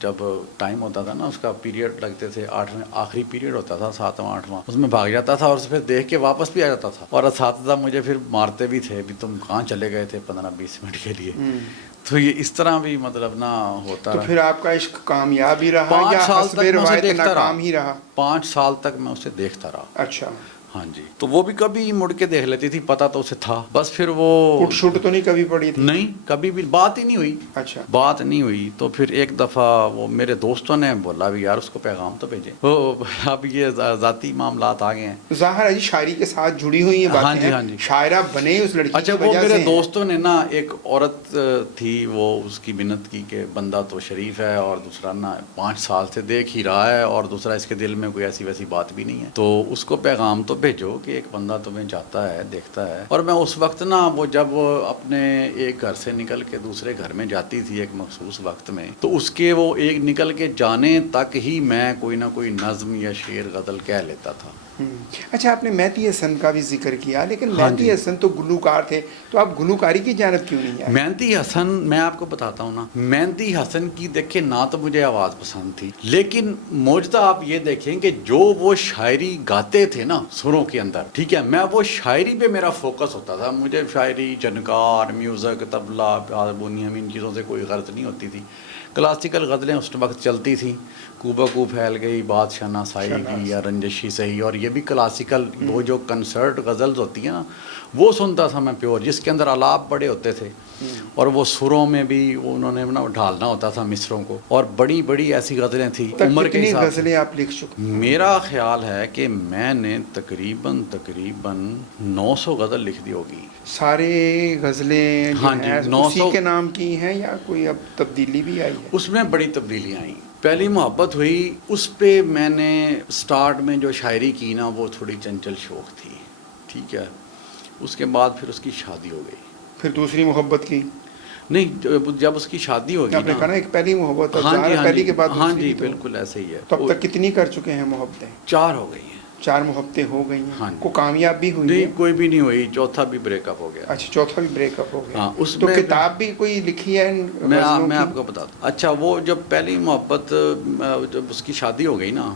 جب ٹائم ہوتا تھا نا اس کا پیریڈ لگتے تھے 8ویں آخری پیریڈ ہوتا تھا 7واں 8واں اس میں بھاگ جاتا تھا اور پھر دیکھ کے واپس بھی آ جاتا تھا اور اساتذہ مجھے پھر مارتے بھی تھے بھی تم کہاں چلے گئے تھے 15-20 منٹ کے لیے تو یہ اس طرح بھی مطلب نہ ہوتا تو رہا. پھر آپ کا عشق کامیاب ہی رہا 5 یا سال حسب تک میں اسے روایت دیکھتا رہا. ناکام ہی رہا؟ 5 سال تک میں اسے دیکھتا رہا. اچھا. ہاں جی. تو وہ بھی کبھی مڑ کے دیکھ لیتی تھی پتہ تو اسے تھا بس پھر وہ کٹ شٹ تو نہیں کبھی پڑی تھی؟ نہیں کبھی بھی بات ہی نہیں ہوئی. اچھا. بات نہیں ہوئی. تو پھر ایک دفعہ وہ میرے دوستوں نے بولا بھی یار اس کو پیغام تو بھیجیں. اب یہ ذاتی معاملات آ گئے ہیں. ظاہر ہے جی شاعری کے ساتھ جڑی ہوئی یہ باتیں ہیں. ہاں جی. شاعرہ بنے اس لڑکی اچھا کی وہ وجہ میرے سے دوستوں نے نا ایک عورت تھی وہ اس کی منت کی کہ بندہ تو شریف ہے اور دوسرا نا 5 سال سے دیکھ ہی رہا ہے اور دوسرا اس کے دل میں کوئی ایسی ویسی بات بھی نہیں ہے تو اس کو پیغام تو بھیجو کہ ایک بندہ تمہیں جاتا ہے دیکھتا ہے. اور میں اس وقت نا وہ جب اپنے ایک گھر سے نکل کے دوسرے گھر میں جاتی تھی ایک مخصوص وقت میں تو اس کے وہ ایک نکل کے جانے تک ہی میں کوئی نہ کوئی نظم یا شعر غزل کہہ لیتا تھا. اچھا آپ نے مہدی حسن کا بھی ذکر کیا لیکن ہاں مہدی جی. حسن تو گلوکار تھے تو آپ گلوکاری کی جانب کیوں نہیں آئے؟ مہدی حسن میں آپ کو بتاتا ہوں نا مہدی حسن کی دیکھیں نہ تو مجھے آواز پسند تھی لیکن موجودہ آپ یہ دیکھیں کہ جو وہ شاعری گاتے تھے نا سروں کے اندر ٹھیک ہے میں وہ شاعری پہ میرا فوکس ہوتا تھا. مجھے شاعری جنکار میوزک طبلہ ہارمونیم ان چیزوں سے کوئی غرض نہیں ہوتی تھی. کلاسیکل غزلیں اس وقت چلتی تھیں کوبا کو پھیل گئی بات شنا سائی کی یا رنجشی صحیح اور یہ بھی کلاسیکل وہ جو کنسرٹ غزلز ہوتی ہیں نا وہ سنتا تھا میں پیور جس کے اندر آلاب بڑے ہوتے تھے اور وہ سروں میں بھی انہوں نے نا ڈھالنا ہوتا تھا مصروں کو اور بڑی بڑی ایسی غزلیں تھیں عمر کے حساب سے. غزلیں آپ لکھ چکے؟ میرا خیال ہے کہ میں نے تقریباً 900 غزل لکھ دی ہوگی. سارے غزلیں ہاں جی 900 اسی کے نام کی ہیں یا کوئی اب تبدیلی بھی آئی ہے؟ اس میں بڑی تبدیلیاں آئیں. پہلی محبت ہوئی اس پہ میں نے سٹارٹ میں جو شاعری کی نا وہ تھوڑی چنچل شوق تھی ٹھیک ہے. اس کے بعد پھر اس کی شادی ہو گئی. پھر دوسری محبت کی؟ نہیں جب اس کی شادی ہوگی آپ نے کہا نا ایک پہلی محبت پہلی کے بعد ہاں جی بالکل ایسے ہی ہے. تو اب تک کتنی کر چکے ہیں محبتیں؟ 4 ہو گئی ہیں. 4 محبتیں ہو گئی ہیں. ہاں جی. کو کامیاب بھی ہوئی؟ نہیں کوئی بھی نہیں ہوئی. چوتھا بھی بریک اپ ہو گیا. اچھا چوتھا بھی بریک اپ ہو گیا. ہاں اس تو میں کتاب بھی کوئی لکھی ہے میں آپ کو بتاتا ہوں. اچھا وہ جب پہلی محبت جب اس کی شادی ہو گئی نا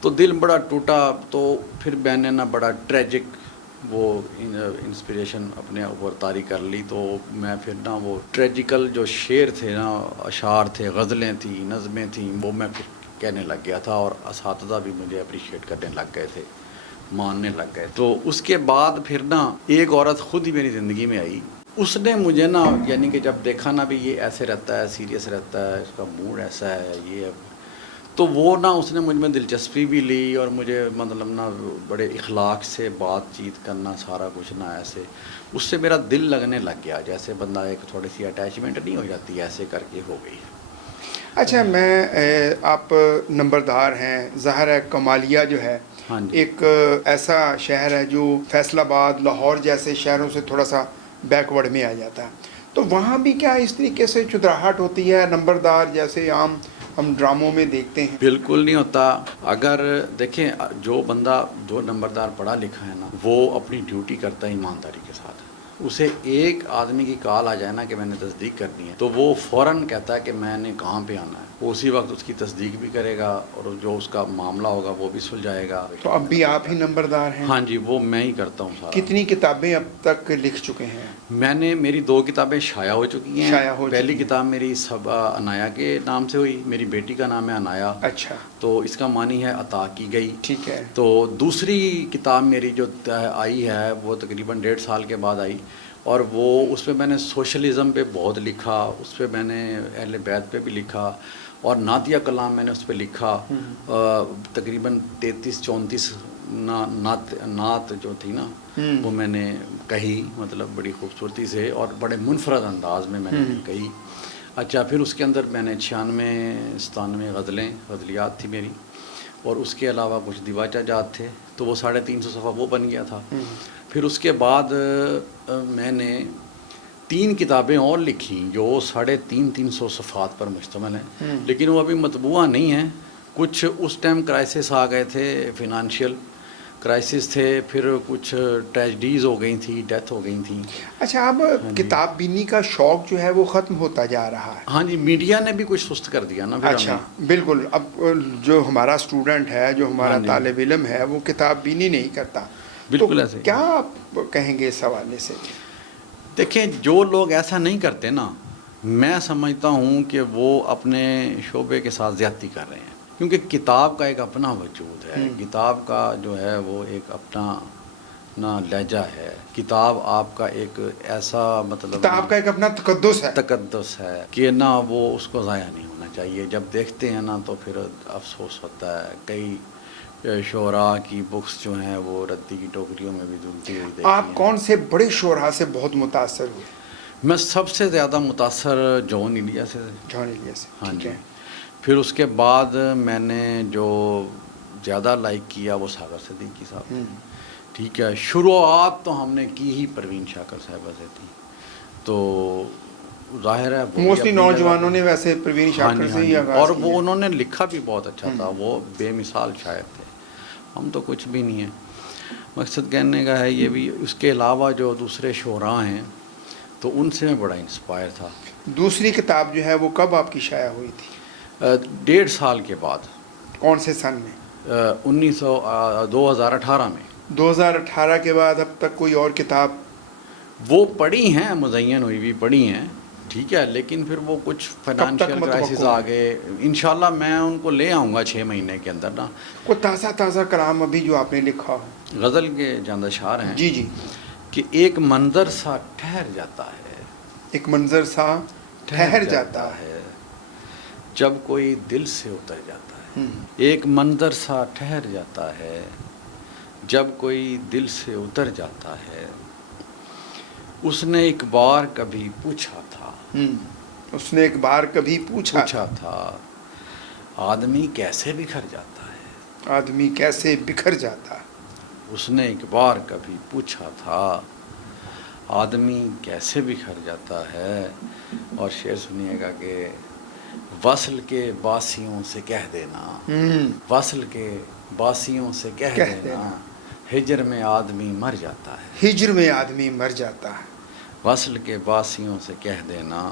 تو دل بڑا ٹوٹا تو پھر میں نے نا بڑا ٹریجک وہ انسپریشن اپنے اوپر طاری کر لی تو میں پھر نا وہ ٹریجیکل جو شعر تھے نا اشعار تھے غزلیں تھیں نظمیں تھیں وہ میں پھر کہنے لگ گیا تھا اور اساتذہ بھی مجھے اپریشیٹ کرنے لگ گئے تھے ماننے لگ گئے. تو اس کے بعد پھر نا ایک عورت خود ہی میری زندگی میں آئی. اس نے مجھے نا یعنی کہ جب دیکھا نا بھی یہ ایسے رہتا ہے سیریس رہتا ہے اس کا موڈ ایسا ہے یہ تو وہ نا اس نے مجھ میں دلچسپی بھی لی اور مجھے مطلب نا بڑے اخلاق سے بات چیت کرنا سارا کچھ نا ایسے اس سے میرا دل لگنے لگ گیا جیسے بندہ ایک تھوڑی سی اٹیچمنٹ نہیں ہو جاتی ایسے کر کے ہو گئی. اچھا میں آپ نمبردار ہیں ظاہر ہے کمالیہ جو ہے ہاں جی. ایک ایسا شہر ہے جو فیصل آباد لاہور جیسے شہروں سے تھوڑا سا بیکورڈ میں آ جاتا ہے تو وہاں بھی کیا اس طریقے سے چدراہٹ ہوتی ہے نمبردار جیسے عام ہم ڈراموں میں دیکھتے ہیں؟ بالکل نہیں ہوتا. اگر دیکھیں جو بندہ جو نمبردار پڑھا لکھا ہے نا وہ اپنی ڈیوٹی کرتا ہے ایمانداری کے ساتھ. اسے ایک آدمی کی کال آ جائے نا کہ میں نے تصدیق کرنی ہے تو وہ فوراً کہتا ہے کہ میں نے کہاں پہ آنا ہے. وہ اسی وقت اس کی تصدیق بھی کرے گا اور جو اس کا معاملہ ہوگا وہ بھی سلجھائے گا. تو اب بھی آپ ہی نمبردار ہیں؟ ہاں جی وہ میں ہی کرتا ہوں سارا. کتنی کتابیں اب تک لکھ چکے ہیں؟ میں نے میری 2 کتابیں شائع ہو چکی ہیں. پہلی کتاب میری صبا عنایا کے نام سے ہوئی. میری بیٹی کا نام ہے عنایا. اچھا. تو اس کا معنی ہے عطا کی گئی. ٹھیک ہے. تو دوسری کتاب میری جو آئی ہے وہ تقریباً 1.5 سال کے بعد آئی اور وہ اس پہ میں نے سوشلزم پہ بہت لکھا. اس پہ میں نے اہل بیت پہ بھی لکھا اور نعتیہ کلام میں نے اس پہ لکھا. تقریباً 33-34 نعت جو تھی نا وہ میں نے کہی مطلب بڑی خوبصورتی سے اور بڑے منفرد انداز میں نے کہی. اچھا پھر اس کے اندر میں نے 96-97 غزلیات تھی میری اور اس کے علاوہ کچھ دیواچہ جات تھے تو وہ 350 صفحہ وہ بن گیا تھا. پھر اس کے بعد میں نے 3 کتابیں اور لکھیں جو 350 صفحات پر مشتمل ہیں لیکن وہ ابھی مطبوعہ نہیں ہیں. کچھ اس ٹائم کرائسس آ گئے تھے فنانشیل کرائسس تھے، پھر کچھ ٹریجڈیز ہو گئی تھیں، ڈیتھ ہو گئی تھیں. اچھا، اب جی. کتاب بینی کا شوق جو ہے وہ ختم ہوتا جا رہا ہے. ہاں جی، میڈیا نے بھی کچھ سست کر دیا نا پھر اچھا، ہمیں. بالکل. اب جو ہمارا اسٹوڈنٹ ہے، جو ہمارا ہاں جی. طالب علم ہے، وہ کتاب بینی نہیں کرتا. بالکل تو ایسے ہی. کیا آپ کہیں گے اس حوالے سے؟ دیکھیں، جو لوگ ایسا نہیں کرتے نا، میں سمجھتا ہوں کہ وہ اپنے شعبے کے ساتھ زیادتی کر رہے ہیں. کیونکہ کتاب کا ایک اپنا وجود ہے، کتاب کا جو ہے وہ ایک اپنا نا لہجہ ہے. کتاب آپ کا ایک ایسا مطلب کتاب کا ایک اپنا تقدس ہے. تقدس ہے کہ نا وہ اس کو ضائع نہیں ہونا چاہیے. جب دیکھتے ہیں نا تو پھر افسوس ہوتا ہے. کئی شعراء کی بکس جو ہیں وہ ردی کی ٹوکریوں میں بھی دھلتی ہوئی دیکھی آپ ہیں. کون سے بڑے شعراء سے بہت متاثر ہوئے؟ میں سب سے زیادہ متاثر جون ایلیا سے. جان ایلیا سے. ہاں ٹھیک جی. ہے. پھر اس کے بعد میں نے جو زیادہ لائک کیا وہ ساگر صدیقی صاحب. ٹھیک ہے. شروعات تو ہم نے کی ہی پروین شاکر صاحبہ سے تھی. تو ظاہر ہے وہ بھی موسٹلی اپنی نوجوانوں جگہ نے ویسے پروین ہاں شاکر جی سے ہاں ہی جی. آغاز اور کیا. وہ انہوں نے لکھا بھی بہت اچھا تھا. وہ بے مثال شاعر تھے. ہم تو کچھ بھی نہیں ہیں. مقصد کہنے کا ہے یہ بھی. اس کے علاوہ جو دوسرے شعراء ہیں تو ان سے میں بڑا انسپائر تھا. دوسری کتاب جو ہے وہ کب آپ کی شائع ہوئی تھی؟ 1.5 سال کے بعد. کون سے سن میں؟ 2018 میں. 2018 کے بعد اب تک کوئی اور کتاب؟ وہ پڑھی ہیں، مزین ہوئی بھی پڑھی ہیں. ٹھیک ہے. لیکن پھر وہ کچھ کب تک فائنانشیل کرائسس متوقع آ ہے؟ گئے. انشاءاللہ میں ان کو لے آؤں گا 6 مہینے کے اندر نا. کوئی تازہ تازہ کلام ابھی جو آپ نے لکھا ہو؟ غزل کے چند اشعار ہیں جی جی. کہ ایک منظر سا ٹھہر جاتا ہے، ایک منظر سا ٹھہر جاتا ہے. جب کوئی دل سے اتر جاتا ہے. ایک منظر سا ٹھہر جاتا ہے جب کوئی دل سے اتر جاتا ہے. اس نے ایک بار کبھی پوچھا تھا. اس نے ایک بار کبھی پوچھا تھا آدمی کیسے بکھر جاتا ہے. آدمی کیسے بکھر جاتا. اس نے ایک بار کبھی پوچھا تھا آدمی کیسے بکھر جاتا ہے. اور شعر سنیے گا کہ وصل کے باسیوں سے کہہ دینا، وصل کے باسیوں سے کہہ دینا، ہجر میں آدمی مر جاتا ہے. ہجر میں آدمی مر جاتا ہے. وصل کے باسیوں سے کہہ دینا،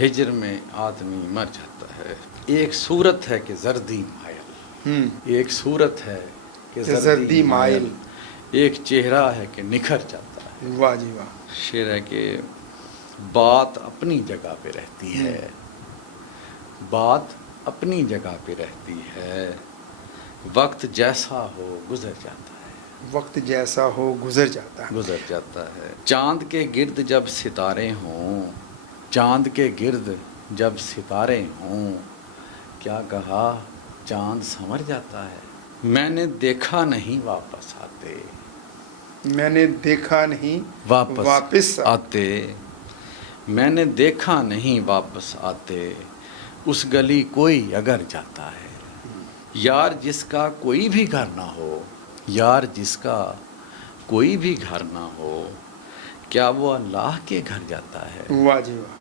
ہجر میں آدمی مر جاتا ہے. ایک صورت ہے کہ زردی مائل، ایک صورت ہے کہ زردی مائل، ایک چہرہ ہے کہ نکھر جاتا ہے. واہ جی واہ. شعر ہے کہ بات اپنی جگہ پہ رہتی ہے، بات اپنی جگہ پہ رہتی ہے، وقت جیسا ہو گزر جاتا ہے. وقت جیسا ہو گزر جاتا ہے. گزر جاتا ہے. چاند کے گرد جب ستارے ہوں، چاند کے گرد جب ستارے ہوں، کیا کہا چاند سنور جاتا ہے. میں نے دیکھا نہیں واپس آتے، میں نے دیکھا نہیں واپس آتے، میں نے دیکھا نہیں واپس آتے. اس گلی کوئی اگر جاتا ہے. یار جس کا کوئی بھی گھر نہ ہو، یار جس کا کوئی بھی گھر نہ ہو، کیا وہ اللہ کے گھر جاتا ہے. واہ جی واہ.